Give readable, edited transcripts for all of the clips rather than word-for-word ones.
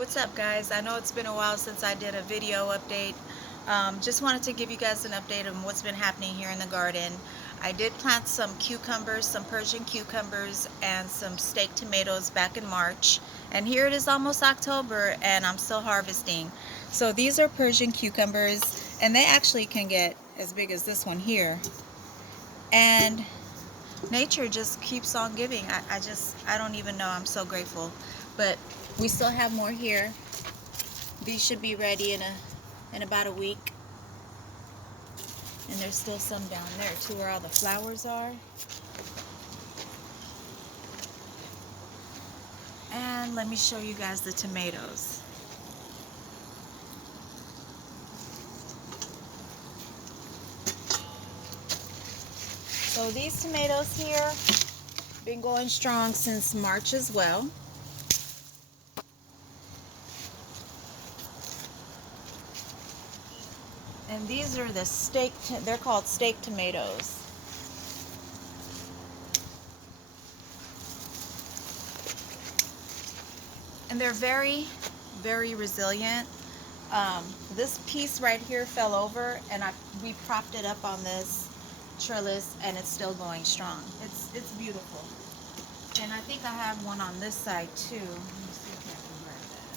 What's up, guys? I know it's been a while since I did a video update. Just wanted to give you guys an update on what's been happening here in the garden. I did plant some cucumbers, some Persian cucumbers, and some steak tomatoes back in March. And here it is almost October, and I'm still harvesting. So these are Persian cucumbers, and they actually can get as big as this one here. And nature just keeps on giving. I don't even know. I'm so grateful. But we still have more here. These should be ready in about a week. And there's still some down there too where all the flowers are. And let me show you guys the tomatoes. So these tomatoes here been going strong since March as well. And these are the they're called steak tomatoes. And they're very, very resilient. This piece right here fell over, and we propped it up on this trellis, and it's still going strong. It's beautiful. And I think I have one on this side too. Let me see if I can grab that.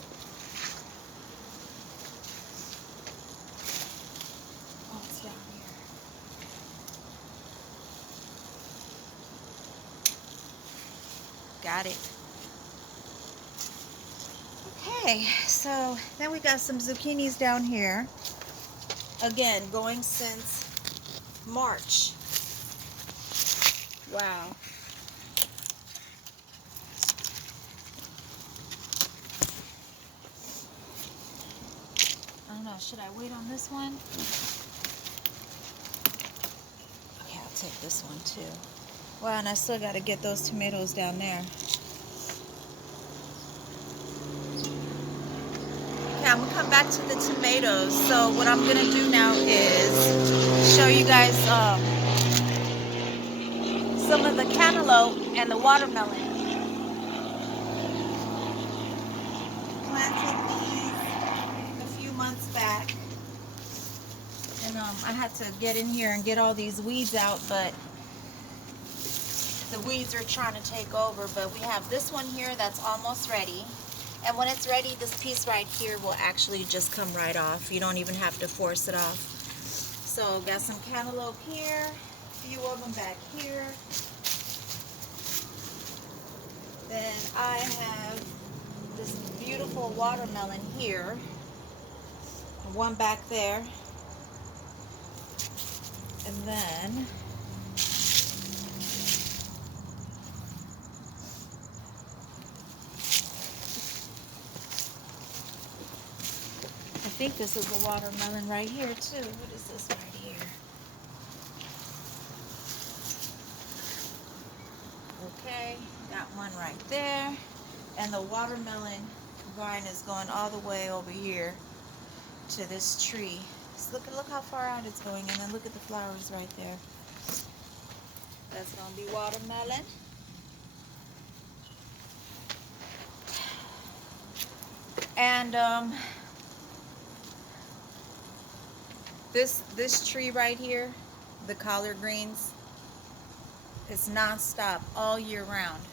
Oh, it's down here. Got it. Okay, so then we got some zucchinis down here. Again, going since March. Wow. I don't know, should I wait on this one? Okay, I'll take this one too. Wow, and I still got to get those tomatoes down there. Okay, I'm going to come back to the tomatoes. So what I'm going to do now is show you guys some of the cantaloupe and the watermelon. Planted these a few months back. And I had to get in here and get all these weeds out, but the weeds are trying to take over. But we have this one here that's almost ready. And when it's ready, this piece right here will actually just come right off. You don't even have to force it off. So got some cantaloupe here, a few of them back here. Then I have this beautiful watermelon here. One back there. And then I think this is a watermelon right here too. What is this right here? Okay, got one right there. And the watermelon vine is going all the way over here to this tree. So look how far out it's going, and then look at the flowers right there. That's gonna be watermelon. And this tree right here, the collard greens, it's non-stop all year round.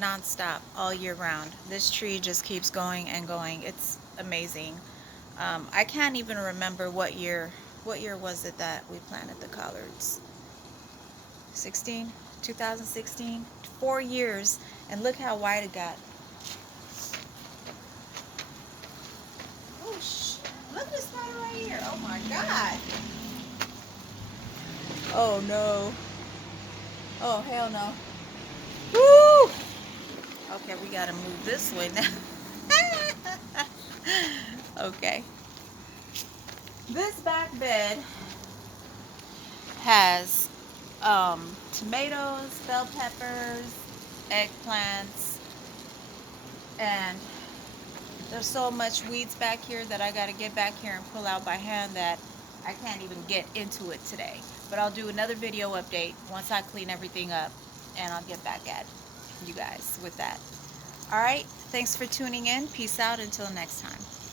Non-stop all year round. This tree just keeps going and going. It's amazing. I can't even remember what year was it that we planted the collards. 2016. 4 years, and look how wide it got. Look at this spider right here. Oh my God. Oh no. Oh hell no. Woo! Okay, we gotta move this way now. Okay. This back bed has tomatoes, bell peppers, eggplants, and there's so much weeds back here that I got to get back here and pull out by hand that I can't even get into it today. But I'll do another video update once I clean everything up, and I'll get back at you guys with that. All right, thanks for tuning in. Peace out until next time.